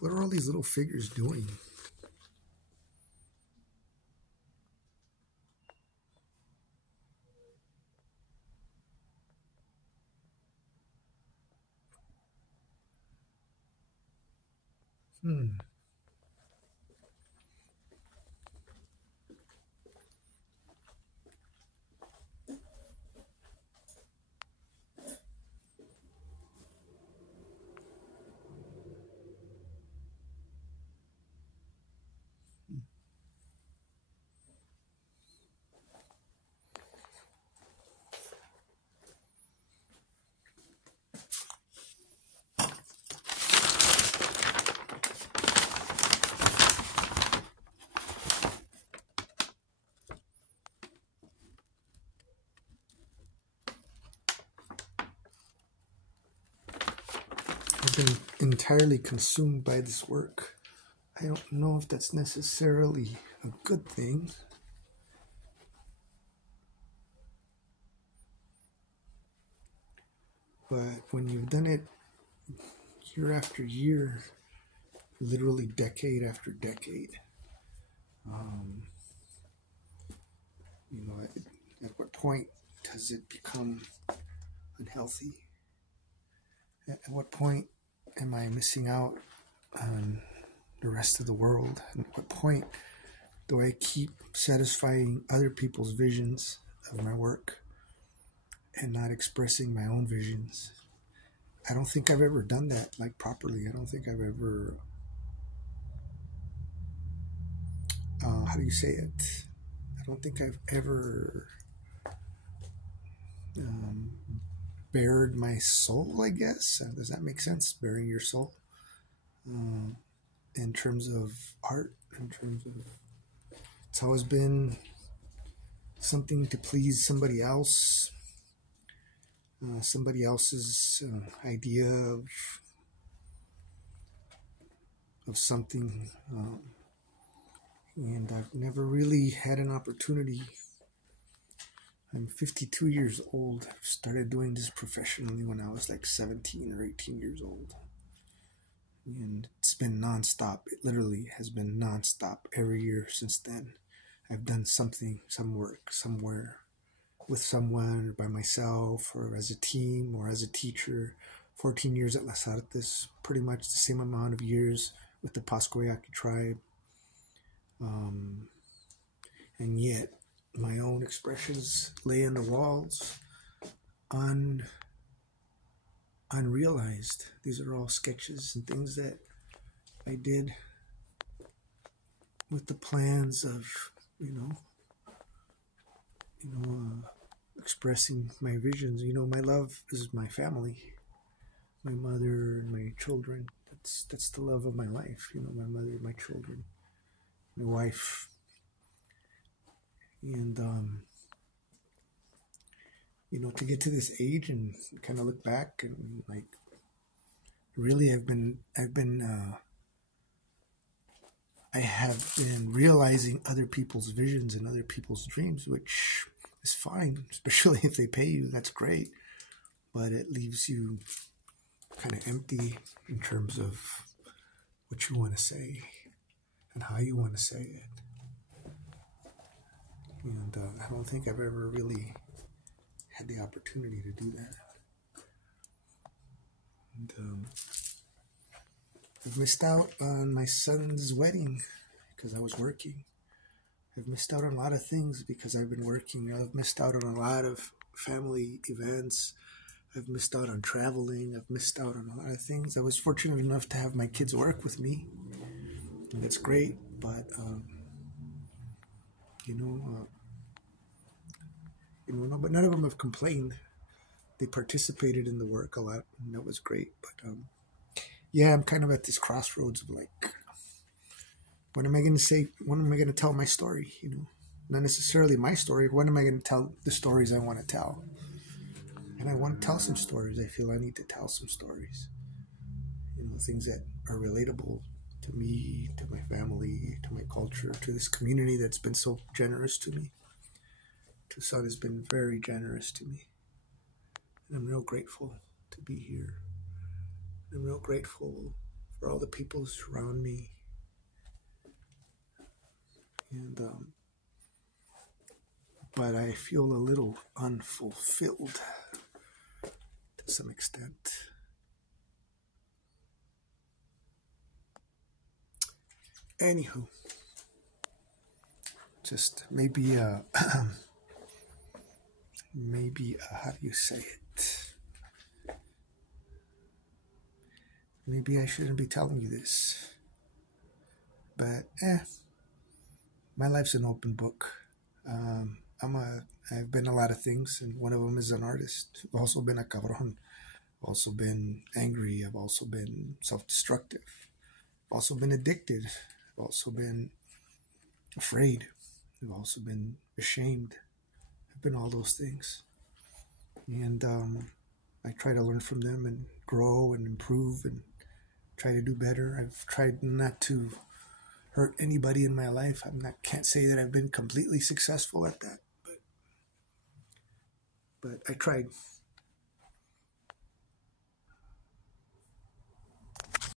What are all these little figures doing? Hmm. I've been entirely consumed by this work. I don't know if that's necessarily a good thing, but when you've done it year after year, literally decade after decade, um, at what point does it become unhealthy? At what point am I missing out on the rest of the world? And at what point do I keep satisfying other people's visions of my work and not expressing my own visions? I don't think I've ever done that like properly. I don't think I've ever, how do you say it? I don't think I've ever um, bared my soul, I guess. Does that make sense? Bearing your soul in terms of art, in terms of, it's always been something to please somebody else's idea of something, and I've never really had an opportunity. I'm 52 years old. I started doing this professionally when I was like 17 or 18 years old. And it's been nonstop. It literally has been nonstop every year since then. I've done something, some work, somewhere, with someone, or by myself, or as a team, or as a teacher. 14 years at Las Artes, pretty much the same amount of years with the Pascoyaki tribe. And yet, my own expressions lay on the walls, unrealized. These are all sketches and things that I did with the plans of, expressing my visions. My love is my family, my mother and my children. That's the love of my life. My mother, my children, my wife, and to get to this age and kind of look back and like, really, I have been realizing other people's visions and other people's dreams, which is fine, especially if they pay you. That's great, but it leaves you kind of empty in terms of what you want to say and how you want to say it. And I don't think I've ever really had the opportunity to do that. And I've missed out on my son's wedding because I was working. I've missed out on a lot of things because I've been working. I've missed out on a lot of family events. I've missed out on traveling. I've missed out on a lot of things. I was fortunate enough to have my kids work with me. And that's great, but but none of them have complained. They participated in the work a lot, and that was great. But yeah, I'm kind of at this crossroads of like, when am I going to say? When am I going to tell my story? Not necessarily my story. When am I going to tell the stories I want to tell? And I want to tell some stories. I feel I need to tell some stories. Things that are relatable to me, to my family, to my culture, to this community that's been so generous to me. Tucson has been very generous to me. And I'm real grateful to be here. I'm real grateful for all the people who surround me. And but I feel a little unfulfilled to some extent. Anywho, just maybe maybe how do you say it? Maybe I shouldn't be telling you this, but my life's an open book. I've been a lot of things, and one of them is an artist. I've also been a cabron. I've also been angry. I've also been self-destructive. I've also been addicted. I've also been afraid. I've also been ashamed. I've been all those things. And I try to learn from them and grow and improve and try to do better. I've tried not to hurt anybody in my life. Can't say that I've been completely successful at that, but I tried.